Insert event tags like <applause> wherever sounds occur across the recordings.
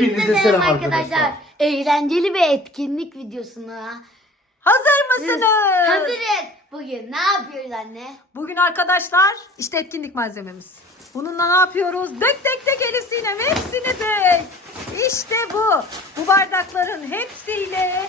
Hepinize selam arkadaşlar. Eğlenceli bir etkinlik videosuna Hazır mısınız? hazırız. Bugün ne yapıyoruz anne? Bugün arkadaşlar işte etkinlik malzememiz. Bununla ne yapıyoruz? Dök dök dök Elif Sinem hepsini dök. İşte bu. Bu bardakların hepsiyle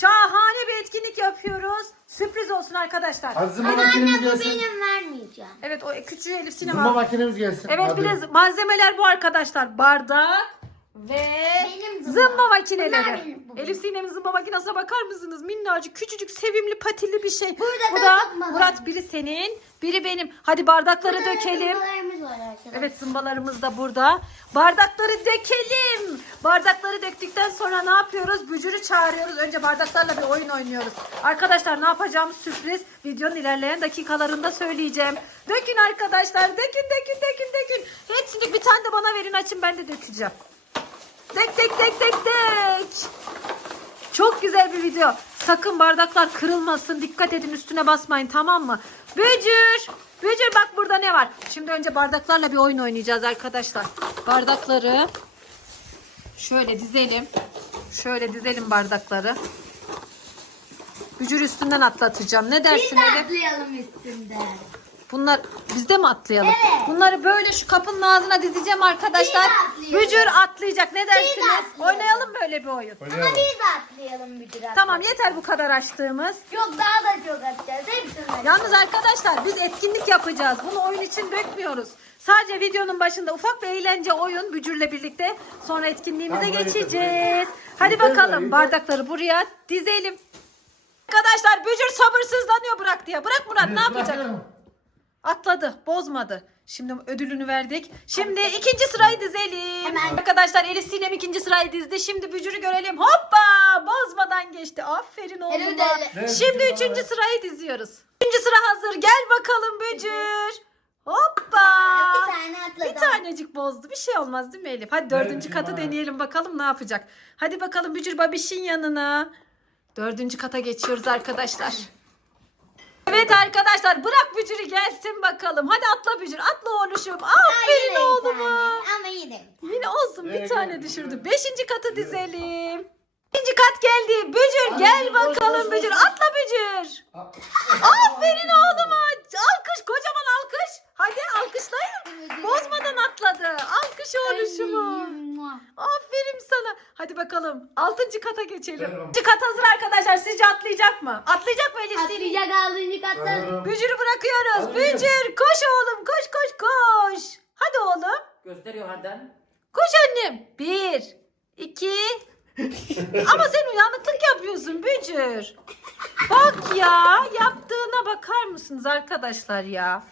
şahane bir etkinlik yapıyoruz. Sürpriz olsun arkadaşlar. Hadi zımba Ama makinemiz anne bu gelsin. benim vermeyeceğim. Evet o küçüğü Elif Sinem Zımba al. makinemiz gelsin. Evet Hadi. bir de malzemeler bu arkadaşlar. Bardak ve Benim zımba. zımba Bunlar makineleri. benim, bu Elif Sinem'in zımba makinesine bakar mısınız? Minnacık, küçücük, sevimli, patilli bir şey. Burada bu da da zımbalar. Murat biri senin, biri benim. Hadi bardakları Burada dökelim. zımbalarımız var arkadaşlar. Evet zımbalarımız da burada. Bardakları dökelim. Bardakları döktükten sonra ne yapıyoruz? Bücürü çağırıyoruz. Önce bardaklarla bir oyun oynuyoruz. Arkadaşlar ne yapacağımız sürpriz. Videonun ilerleyen dakikalarında söyleyeceğim. Dökün arkadaşlar. Dökün dökün dökün dökün. Hepsini bir tane de bana verin açın ben de dökeceğim. Dök dök dök dök dök. Çok güzel bir video. Sakın bardaklar kırılmasın. Dikkat edin üstüne basmayın tamam mı? Bücür. Bücür bak burada ne var. Şimdi önce bardaklarla bir oyun oynayacağız arkadaşlar. Bardakları şöyle dizelim. Şöyle dizelim bardakları. Bücür üstünden atlatacağım. Ne Biz dersin de Elif? atlayalım üstünde. Bunlar bizde mi atlayalım? Evet. Bunları böyle şu kapının ağzına dizeceğim arkadaşlar. Biz de atlayalım. Bücür atlayacak. Ne dersiniz? atlayalım. Oynayalım böyle bir oyun. Ama Oynayalım. biz de atlayalım bir biraz. Tamam yeter bu kadar açtığımız. Yok daha da çok atacağız. Hepsini. Yalnız arkadaşlar biz etkinlik yapacağız. Bunu oyun için dökmüyoruz. Sadece videonun başında ufak bir eğlence oyun Bücür'le birlikte. Sonra etkinliğimize Tamam, geçeceğiz. Hadi Yeter, bakalım yeter. bardakları buraya dizelim. Arkadaşlar Bücür sabırsızlanıyor bırak diye. Bırak Murat ne yapacak? Bırakıyorum. Atladı, bozmadı. Şimdi ödülünü verdik. Şimdi ikinci sırayı dizelim. Hemen. Arkadaşlar Elif Sinem ikinci sırayı dizdi. Şimdi Bücür'ü görelim. Hoppa! Bozmadan geçti. Aferin oğluma. Şimdi üçüncü sırayı diziyoruz. Üçüncü sıra hazır. Gel bakalım Bücür. Hoppa! Bir tane atladım. Bir tanecik bozdu. Bir şey olmaz değil mi Elif? Hadi dördüncü katı deneyelim bakalım ne yapacak. Hadi bakalım Bücür Babiş'in yanına. Dördüncü kata geçiyoruz arkadaşlar. Evet arkadaşlar bırak Bücür'ü gelsin bakalım. Hadi atla Bücür. Atla oğluşum. Aferin bir oğluma. Ama yine. Yine olsun bir Evet, tane evet, düşürdü. Beşinci katı dizelim. Beşinci kat geldi. Bücür gel bakalım Bücür. koş. Atla Bücür. Aferin oğluma. Alkış kocaman alkış. Hadi alkışlayın. Bozmadan atladı. Alkış oğluşuma. Aferin sana. Hadi bakalım. Altıncı kata geçelim. Altıncı kat hazır arkadaşlar. Sizce atlayacak mı? Atlayacak mı Elif Sinem? Atlayacak altıncı kattan. Bırakıyorum. Bücür'ü bırakıyoruz. Hadi Bücür koş oğlum koş koş koş. Hadi oğlum. Gösteriyor Harden. Koş annem. Bir, iki. <laughs> Ama sen uyanıklık yapıyorsun Bücür. Bak ya yaptığına bakar mısınız arkadaşlar ya?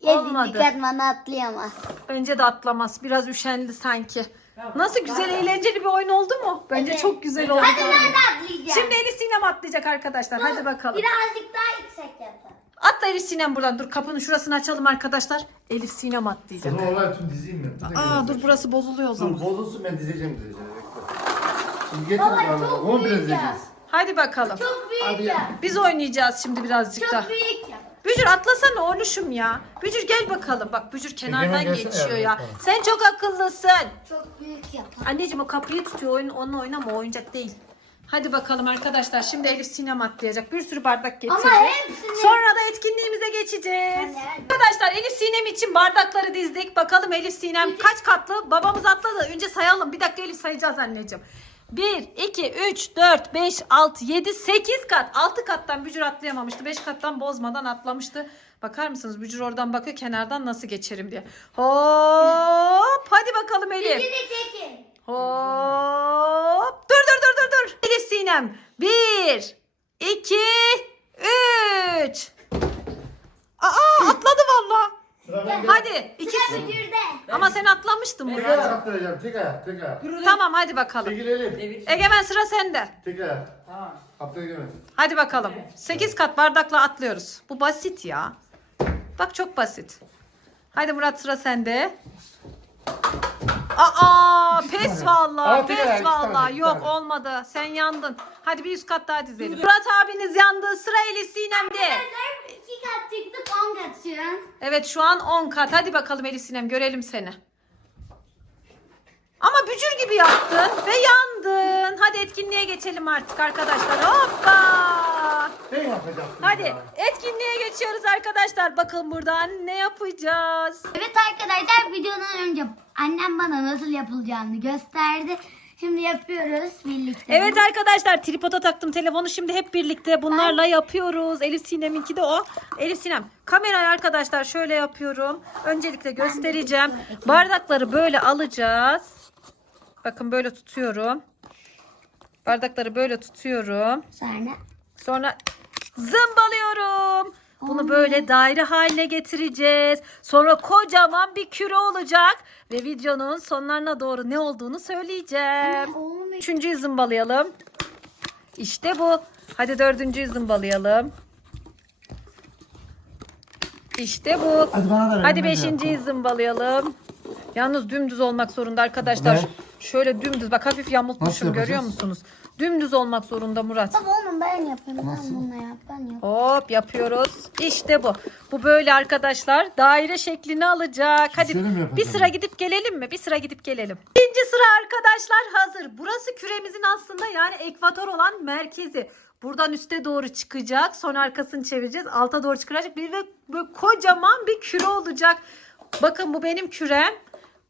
Yedinci Olmadı. kat bana atlayamaz. Bence de atlamaz. Biraz üşendi sanki. Nasıl güzel eğlenceli bir oyun oldu mu? Bence Evet. çok güzel oldu. Hadi ben de atlayacağım. Şimdi Elif Sinem atlayacak arkadaşlar. Hadi bakalım. Birazcık daha yüksek yapalım. Atla Elif Sinem buradan. Dur kapının şurasını açalım arkadaşlar. Elif Sinem atlayacak. Bunu olay tüm dizeyim ben. Aa dur burası bozuluyor o zaman. Dur bozulsun ben dizeceğim dizeceğim. Bekle. Şimdi getir Baba, bana. çok Onu biraz büyük ya. dizeceğiz. Hadi bakalım. Çok büyük Hadi ya. Biz oynayacağız şimdi birazcık da. Çok büyük ya. Bücür atlasana oğluşum ya. Bücür gel bakalım. Bak Bücür kenardan Egemen gelsene geçiyor ya. bana. Sen çok akıllısın. Çok büyük yapalım. Anneciğim o kapıyı tutuyor. Oyun, onunla oynama oyuncak değil. Hadi bakalım arkadaşlar. Şimdi Elif sinem atlayacak. Bir sürü bardak getirdi. Ama hepsini... Sonra da etkinliğimize geçeceğiz. Hadi. Arkadaşlar Elif Sinem için bardakları dizdik. Bakalım Elif Sinem kaç katlı? Babamız atladı. Önce sayalım. Bir dakika Elif sayacağız anneciğim. 1, 2, 3, 4, 5, 6, 7, 8 kat. 6 kattan Bücür atlayamamıştı. 5 kattan bozmadan atlamıştı. Bakar mısınız? Bücür oradan bakıyor kenardan nasıl geçerim diye. Hop. Hadi bakalım Elif. De çekin. Hop. Dur dur dur dur dur. Elif Sinem. Bir, iki, üç. Aa atladı valla. Sıra bende. Hadi ikisi. Sıra bücürde. Ama sen atlamıştın Tek bunu. ayak attıracağım. Tek ayak. Tek ayak. Tamam hadi bakalım. Çekil Elif. Devir. Egemen sıra sende. Tek ayak. Tamam. Atlayamaz. Hadi bakalım. 8 kat bardakla atlıyoruz. Bu basit ya. Bak çok basit. Hadi Murat sıra sende. Aa pes Aa, vallahi tek pes ayak, iki tane, vallahi iki yok tane. olmadı sen yandın hadi bir üst kat daha dizelim Murat abiniz yandı sıra Elif Sinem'de kat çıktık on kat şu an. evet şu an 10 kat hadi bakalım Elif Sinem görelim seni Ama bücür gibi yaptın ve yandın. Hadi etkinliğe geçelim artık arkadaşlar. Hoppa. Ben yapacaktım Hadi ya. etkinliğe geçiyoruz arkadaşlar. Bakın buradan ne yapacağız? Evet arkadaşlar videodan önce annem bana nasıl yapılacağını gösterdi. Şimdi yapıyoruz birlikte. Evet arkadaşlar tripoda taktım telefonu şimdi hep birlikte bunlarla yapıyoruz. Elif Sinem'inki de o. Elif Sinem kamerayı arkadaşlar şöyle yapıyorum. Öncelikle göstereceğim. Bardakları böyle alacağız. Bakın böyle tutuyorum. Bardakları böyle tutuyorum. Sonra Sonra zımbalıyorum. Bunu böyle daire haline getireceğiz. Sonra kocaman bir küre olacak. Ve videonun sonlarına doğru ne olduğunu söyleyeceğim. olmuyor. Üçüncüyü zımbalayalım. İşte bu. Hadi dördüncüyü zımbalayalım. İşte bu. Hadi bana da Hadi beşinciyi zımbalayalım. Yalnız dümdüz olmak zorunda arkadaşlar. Ne? Şöyle dümdüz. Bak hafif yamultmuşum görüyor musunuz? Dümdüz olmak zorunda Murat. Baba oğlum ben yapıyorum. Nasıl? Ben bununla yap. Ben yap. Hop yapıyoruz. İşte bu. Bu böyle arkadaşlar daire şeklini alacak. Hadi şöyle mi yapacağım? bir sıra gidip gelelim mi? Bir sıra gidip gelelim. İkinci sıra arkadaşlar hazır. Burası küremizin aslında yani ekvator olan merkezi. Buradan üste doğru çıkacak. Sonra arkasını çevireceğiz. Alta doğru çıkacak. Bir ve böyle kocaman bir küre olacak. Bakın bu benim kürem.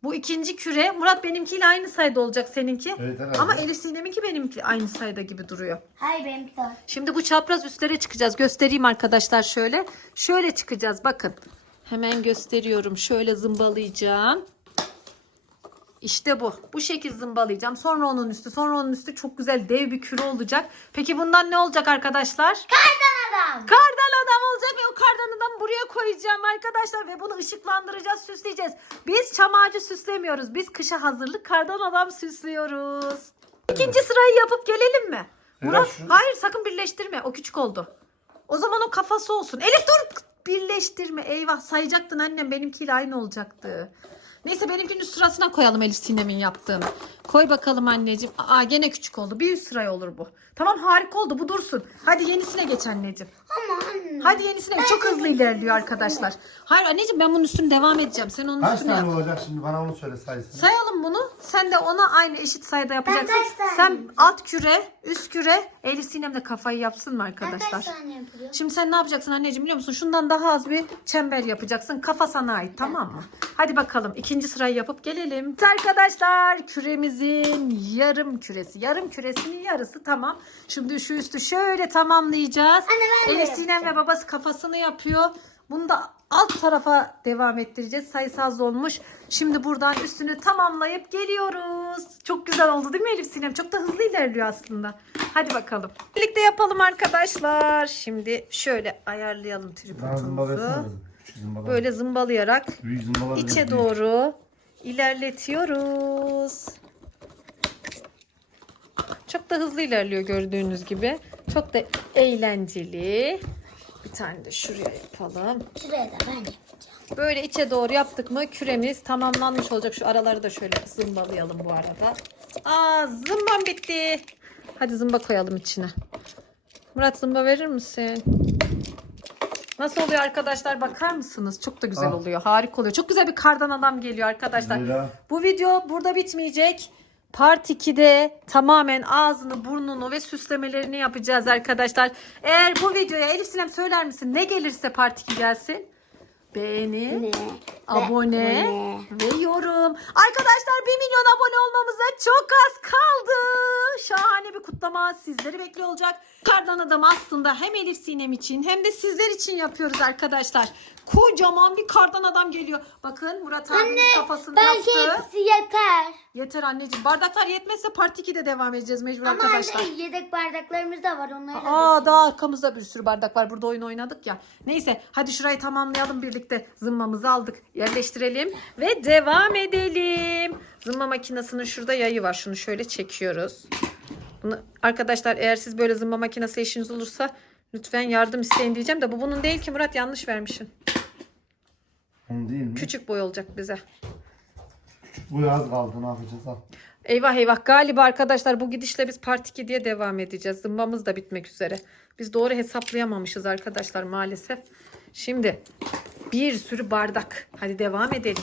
Bu ikinci küre. Murat benimkiyle aynı sayıda olacak seninki. Evet, herhalde. Ama Elif Sinem'inki benimki aynı sayıda gibi duruyor. Hayır benimki de var. Şimdi bu çapraz üstlere çıkacağız. Göstereyim arkadaşlar şöyle. Şöyle çıkacağız bakın. Hemen gösteriyorum. Şöyle zımbalayacağım. İşte bu. Bu şekil zımbalayacağım. Sonra onun üstü, sonra onun üstü çok güzel dev bir küre olacak. Peki bundan ne olacak arkadaşlar? Kardan adam. Kardan adam olacak ve o kardan adamı buraya koyacağım arkadaşlar ve bunu ışıklandıracağız, süsleyeceğiz. Biz çam ağacı süslemiyoruz. Biz kışa hazırlık kardan adam süslüyoruz. İkinci sırayı yapıp gelelim mi? Murat, hayır sakın birleştirme. O küçük oldu. O zaman o kafası olsun. Elif dur birleştirme. Eyvah sayacaktın annem benimkiyle aynı olacaktı. Neyse benimkinin üst sırasına koyalım Elif Sinem'in yaptığını. Koy bakalım anneciğim. Aa gene küçük oldu. Bir üst sıraya olur bu. Tamam harika oldu bu dursun. Hadi yenisine geç anneciğim. Ama anne. Hadi yenisine geç. Çok hızlı ilerliyor arkadaşlar. Hayır anneciğim ben bunun üstüne devam edeceğim. Sen onun Kaç üstüne yap. tane olacak şimdi bana onu söyle sayısını. Sayalım bunu. Sen de ona aynı eşit sayıda yapacaksın. kaç tane Sen alt küre, üst küre, Elif Sinem de kafayı yapsın mı Ben arkadaşlar? kaç tane yapıyorum? Şimdi sen ne yapacaksın anneciğim biliyor musun? Şundan daha az bir çember yapacaksın. Kafa sana ait tamam mı? Hadi bakalım ikinci sırayı yapıp gelelim. Arkadaşlar küremizin yarım küresi. Yarım küresinin yarısı tamam. Şimdi şu üstü şöyle tamamlayacağız. Anne, ben de Elif Sinem ve babası kafasını yapıyor. Bunu da alt tarafa devam ettireceğiz. Sayısı az olmuş. Şimdi buradan üstünü tamamlayıp geliyoruz. Çok güzel oldu değil mi Elif Sinem? Çok da hızlı ilerliyor aslında. Hadi bakalım. Birlikte yapalım arkadaşlar. Şimdi şöyle ayarlayalım tripodumuzu. Böyle zımbalayarak içe doğru ilerletiyoruz. Çok da hızlı ilerliyor gördüğünüz gibi. Çok da eğlenceli. Bir tane de şuraya yapalım. Şuraya da ben yapacağım. Böyle içe doğru yaptık mı küremiz tamamlanmış olacak. Şu araları da şöyle zımbalayalım bu arada. Aa zımbam bitti. Hadi zımba koyalım içine. Murat zımba verir misin? Nasıl oluyor arkadaşlar bakar mısınız? Çok da güzel Ah. oluyor. Harika oluyor. Çok güzel bir kardan adam geliyor arkadaşlar. Zira. Bu video burada bitmeyecek. Part 2'de tamamen ağzını, burnunu ve süslemelerini yapacağız arkadaşlar. Eğer bu videoya Elif Sinem söyler misin? Ne gelirse part 2 gelsin? Beğeni, Ne? abone abone. ve yorum. Arkadaşlar 1 milyon abone olmamıza çok az kaldı. Şahane bir kutlama sizleri bekliyor olacak. Kardan adam aslında hem Elif Sinem için hem de sizler için yapıyoruz arkadaşlar. Kocaman bir kardan adam geliyor. Bakın Murat abimiz kafasını Belki yaptı. hepsi yeter. Yeter anneciğim. Bardaklar yetmezse part 2'de devam edeceğiz mecbur Ama arkadaşlar. anne yedek bardaklarımız da var. Onları da Aa daha arkamızda bir sürü bardak var. Burada oyun oynadık ya. Neyse hadi şurayı tamamlayalım birlikte. Zımmamızı aldık. Yerleştirelim ve devam edelim. Zımma makinesinin şurada yayı var. Şunu şöyle çekiyoruz. Bunu arkadaşlar eğer siz böyle zımma makinesi işiniz olursa lütfen yardım isteyin diyeceğim de bu bunun değil ki Murat yanlış vermişsin. Onu değil mi? Küçük boy olacak bize. Bu yaz kaldı ne yapacağız al. Eyvah eyvah galiba arkadaşlar bu gidişle biz part 2 diye devam edeceğiz. Zımbamız da bitmek üzere. Biz doğru hesaplayamamışız arkadaşlar maalesef. Şimdi bir sürü bardak. Hadi devam edelim.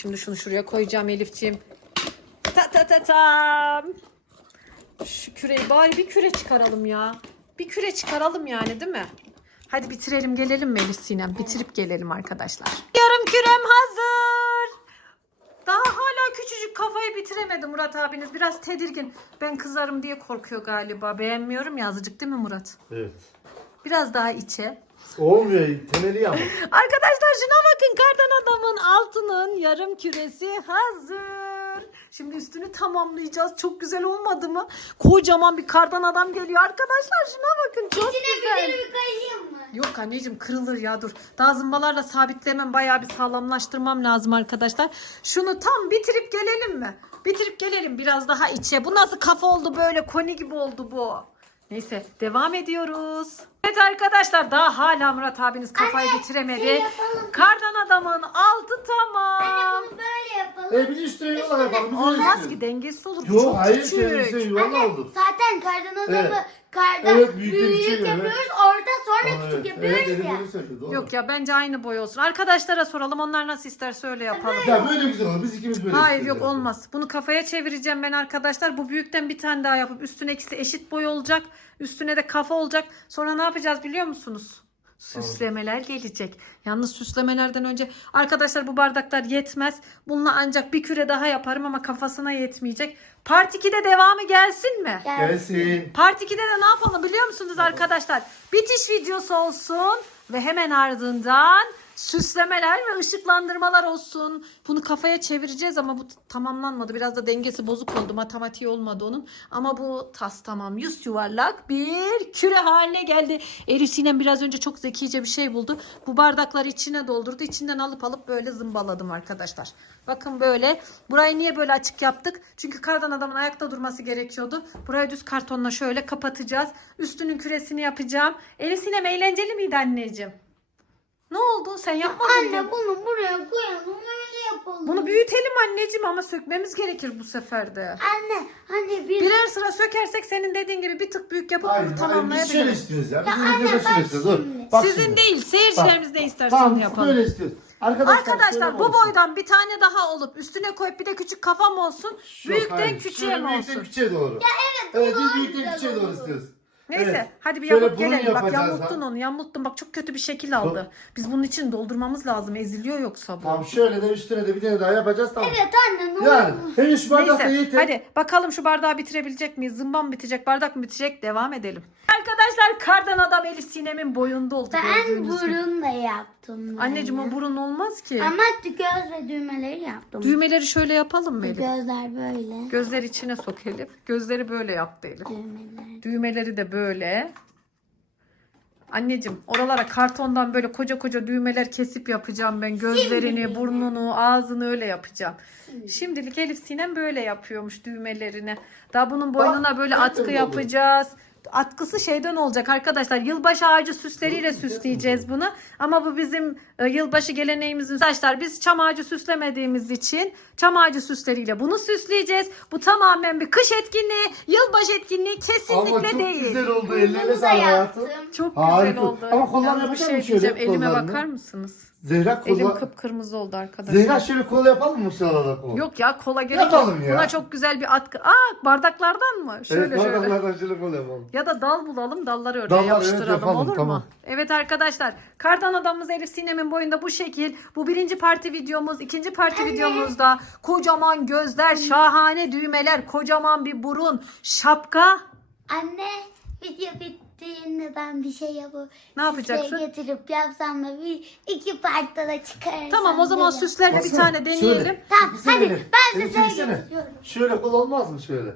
Şimdi şunu şuraya koyacağım Elifciğim. Ta ta ta tam. Şu küreyi bari bir küre çıkaralım ya. Bir küre çıkaralım yani değil mi? Hadi bitirelim gelelim mi Elif Sinem? Bitirip gelelim arkadaşlar. Kürem hazır. Daha hala küçücük kafayı bitiremedi Murat abiniz. Biraz tedirgin. Ben kızarım diye korkuyor galiba. Beğenmiyorum ya azıcık değil mi Murat? Evet. Biraz daha içe. Olmuyor temeli ama. <laughs> Arkadaşlar şuna bakın kardan adamın altının yarım küresi hazır. Şimdi üstünü tamamlayacağız. Çok güzel olmadı mı? Kocaman bir kardan adam geliyor arkadaşlar. Şuna bakın çok güzel. bir kayayım mı? Yok anneciğim kırılır ya dur. Daha zımbalarla sabitlemem bayağı bir sağlamlaştırmam lazım arkadaşlar. Şunu tam bitirip gelelim mi? Bitirip gelelim biraz daha içe. Bu nasıl kafa oldu böyle koni gibi oldu bu. Neyse devam ediyoruz. Evet arkadaşlar daha hala Murat abiniz kafayı Anne, bitiremedi. şey yapalım. Kardan adamın altı tamam. Anne bunu böyle yapalım. E biz üstüne yola yapalım. Biz öyle Olmaz ki dengesiz olur. Yok Çok hayır küçük. şöyle şey yuvarla oldu. Zaten kardan adamı Evet. kardan Evet, büyükten büyük küçüğe göre, yapıyoruz. Orada sonra Evet, küçük evet yapıyoruz dedim ya. söyledi. Doğru. Yok ya bence aynı boy olsun. Arkadaşlara soralım onlar nasıl isterse öyle yapalım. Ya böyle güzel olur. Biz ikimiz böyle Hayır yok olmaz. Bunu kafaya çevireceğim ben arkadaşlar. Bu büyükten bir tane daha yapıp üstüne ikisi eşit boy olacak. Üstüne de kafa olacak. Sonra ne yapacağız biliyor musunuz? Süslemeler gelecek. Yalnız süslemelerden önce arkadaşlar bu bardaklar yetmez. Bununla ancak bir küre daha yaparım ama kafasına yetmeyecek. Part 2'de devamı gelsin mi? Gelsin. Part 2'de de ne yapalım biliyor musunuz arkadaşlar? Bitiş videosu olsun ve hemen ardından süslemeler ve ışıklandırmalar olsun. Bunu kafaya çevireceğiz ama bu tamamlanmadı. Biraz da dengesi bozuk oldu. Matematiği olmadı onun. Ama bu tas tamam. Yüz yuvarlak bir küre haline geldi. Elif Sinem biraz önce çok zekice bir şey buldu. Bu bardakları içine doldurdu. İçinden alıp alıp böyle zımbaladım arkadaşlar. Bakın böyle. Burayı niye böyle açık yaptık? Çünkü kardan adamın ayakta durması gerekiyordu. Burayı düz kartonla şöyle kapatacağız. Üstünün küresini yapacağım. Elif Sinem eğlenceli miydi anneciğim? Ne oldu? Sen yapmadın mı? Anne bunu buraya koyalım öyle yapalım. Bunu büyütelim anneciğim ama sökmemiz gerekir bu sefer de. Anne hani biz Birer sıra sökersek senin dediğin gibi bir tık büyük yapıp Hayır, bunu hayır biz şöyle tamamlayabiliriz. istiyoruz ya. Biz Ya anne, böyle bak istiyoruz. Dur. şimdi. Bak Sizin şimdi. değil seyircilerimiz ne isterse Tamam onu biz yapalım. böyle istiyoruz. Arkadaşlar, Arkadaşlar bu olsun. boydan bir tane daha olup üstüne koyup bir de küçük kafam olsun. Yok, büyükten hayır. küçüğe Şöyle mi büyükten olsun? küçüğe doğru. Ya evet, Evet daha büyükten küçüğe doğru istiyoruz. Neyse Evet. hadi bir Şöyle yapıp gelelim. Bak yapacağız yamulttun ha. onu yamulttun. Bak çok kötü bir şekil aldı. Biz bunun için doldurmamız lazım. Eziliyor yoksa bu. Tamam şöyle de üstüne de bir tane daha yapacağız tamam. Evet anne ne Yani olur. henüz şu bardakta Neyse yeter. hadi bakalım şu bardağı bitirebilecek miyiz? Zımba mı bitecek, bardak mı bitecek? Devam edelim. Arkadaşlar kardan adam Elif Sinem'in boyunda oldu. Ben gördüğünüz gibi. burun da yaptım. Anneciğim o burun olmaz ki. Ama göz ve düğmeleri yaptım. Düğmeleri şöyle yapalım mı Elif? Gözler böyle. Gözler içine sok Elif. Gözleri böyle yaptı Elif. Düğmeler. Düğmeleri de böyle. Anneciğim oralara kartondan böyle koca koca düğmeler kesip yapacağım ben. Gözlerini, burnunu, ağzını öyle yapacağım. Şimdilik Elif Sinem böyle yapıyormuş düğmelerini. Daha bunun boynuna böyle Bak, atkı yapacağız. Atkısı şeyden olacak arkadaşlar. Yılbaşı ağacı süsleriyle süsleyeceğiz bunu. Ama bu bizim e, yılbaşı geleneğimizin arkadaşlar biz çam ağacı süslemediğimiz için çam ağacı süsleriyle bunu süsleyeceğiz. Bu tamamen bir kış etkinliği, yılbaşı etkinliği kesinlikle Ama çok değil. güzel oldu. Ellerine Bunu da sağlık hayatım. yaptım. Çok Harika. güzel oldu. Ama Yalnız bir yapacak şey şöyle diyeceğim. Elime kollarını? bakar mısınız? Zehra Elim kola. kıpkırmızı oldu arkadaşlar. Zehra şöyle kola yapalım mı şuralara kol? Yok ya kola gerek yok. Yapalım ya. Buna çok güzel bir atkı. Aa bardaklardan mı? Şöyle evet şöyle. bardaklardan şöyle kol yapalım. Ya da dal bulalım dalları örneğe Dallar, evet, yapıştıralım yapalım, olur mu? tamam. Evet arkadaşlar kardan adamımız Elif Sinem'in boyunda bu şekil. Bu birinci parti videomuz. ikinci parti videomuzda kocaman gözler, şahane düğmeler, kocaman bir burun, şapka. Anne video ben bir şey yapıp Ne yapacaksın? getirip yapsam da bir iki parçada da çıkarsam. Tamam o zaman derim. süslerle bir Baksana, tane deneyelim. şöyle. Tamam Çekilsene hadi Elif. ben Elif, size getiriyorum. Şöyle kol olmaz mı şöyle?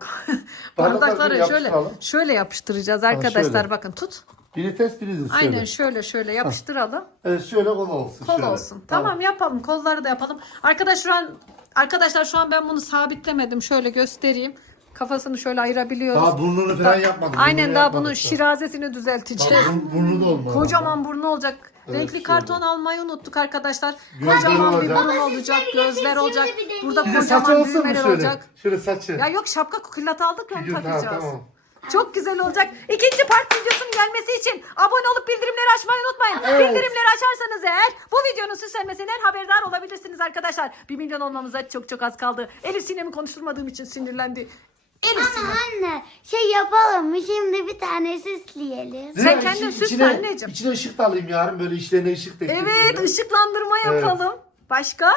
<laughs> Bardakları şöyle yapıştıralım. şöyle yapıştıracağız arkadaşlar. şöyle. Bakın tut. Biri ters biri düz. Aynen Şöyle. şöyle şöyle yapıştıralım. Evet şöyle kol olsun. Kol şöyle. olsun. Tamam. yapalım. Kolları da yapalım. Arkadaşlar şu an arkadaşlar şu an ben bunu sabitlemedim. Şöyle göstereyim. Kafasını şöyle ayırabiliyoruz. Daha burnunu falan yapmadık. Aynen daha bunun şirazesini düzelteceğiz. burun- burnu da olmalı. Kocaman burnu olacak. Evet, Renkli şöyle. karton almayı unuttuk arkadaşlar. Gözleri Kocaman bir olacak. burun Baba, olacak, sizleri gözler olacak. bir. Burada Bir de saçı kocaman olsun mu düğmeler şöyle? olacak. Şöyle saçı. Ya yok şapka kıkırlat aldık ya onu Figür, tamam, takacağız. tamam. Çok güzel olacak. İkinci part videosunun gelmesi için abone olup bildirimleri açmayı unutmayın. Evet. Bildirimleri açarsanız eğer bu videonun süslenmesinden haberdar olabilirsiniz arkadaşlar. 1 milyon olmamıza çok çok az kaldı. Elif Sinem'i konuşturmadığım için sinirlendi. Sinem. Ama anne şey yapalım mı şimdi bir tane süsleyelim. Sen Değil mi? kendin İçi- süsle içine, anneciğim. İçine ışık da alayım yarın böyle işlerine ışık da ekleyeyim Evet böyle. ışıklandırma Evet. yapalım. Başka?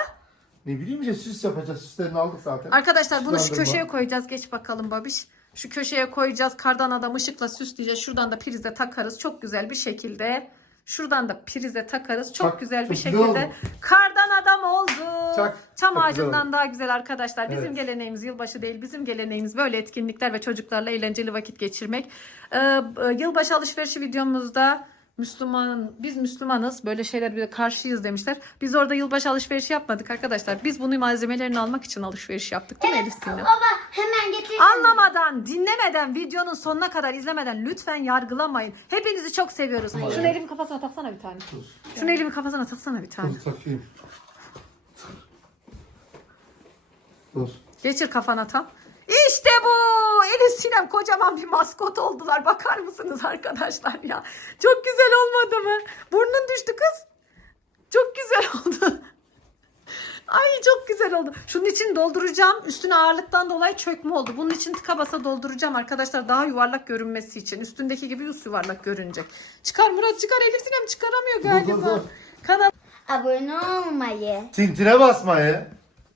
Ne bileyim ya süs yapacağız. Süslerini aldık zaten. Arkadaşlar bunu şu Işıklandırma. köşeye koyacağız. Geç bakalım babiş. Şu köşeye koyacağız. Kardan adam ışıkla süsleyeceğiz. Şuradan da prize takarız. Çok güzel bir şekilde. Şuradan da prize takarız. Çok Çak, güzel bir çok güzel şekilde. oldu. Kardan adam oldu. Çak, Çam çok güzel ağacından oldu. daha güzel arkadaşlar. Bizim Evet. geleneğimiz yılbaşı değil. Bizim geleneğimiz böyle etkinlikler ve çocuklarla eğlenceli vakit geçirmek. Ee, yılbaşı alışverişi videomuzda Müslüman, biz Müslümanız böyle şeyler bir de karşıyız demişler. Biz orada yılbaşı alışverişi yapmadık arkadaşlar. Biz bunu malzemelerini almak için alışveriş yaptık değil mi Elif Sinem? Baba hemen getir. Anlamadan, dinlemeden, videonun sonuna kadar izlemeden lütfen yargılamayın. Hepinizi çok seviyoruz. Şunu elimin kafasına taksana bir tane. Şunu elimin kafasına taksana bir tane. Dur takayım. Dur. Geçir kafana tam. İşte bu. Elif Sinem kocaman bir maskot oldular. Bakar mısınız arkadaşlar ya? Çok güzel olmadı mı? Burnun düştü kız. Çok güzel <laughs> oldu. Ay çok güzel oldu. Şunun için dolduracağım. Üstüne ağırlıktan dolayı çökme oldu. Bunun için tıka basa dolduracağım arkadaşlar. Daha yuvarlak görünmesi için. Üstündeki gibi üst yuvarlak görünecek. Çıkar Murat çıkar. Elif Sinem çıkaramıyor galiba. dur, dur. Kanal Abone olmayı. Tintine basmayı.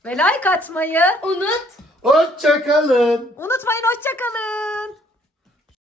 ve like atmayı Unut. Hoşçakalın. unutmayın. Hoşçakalın.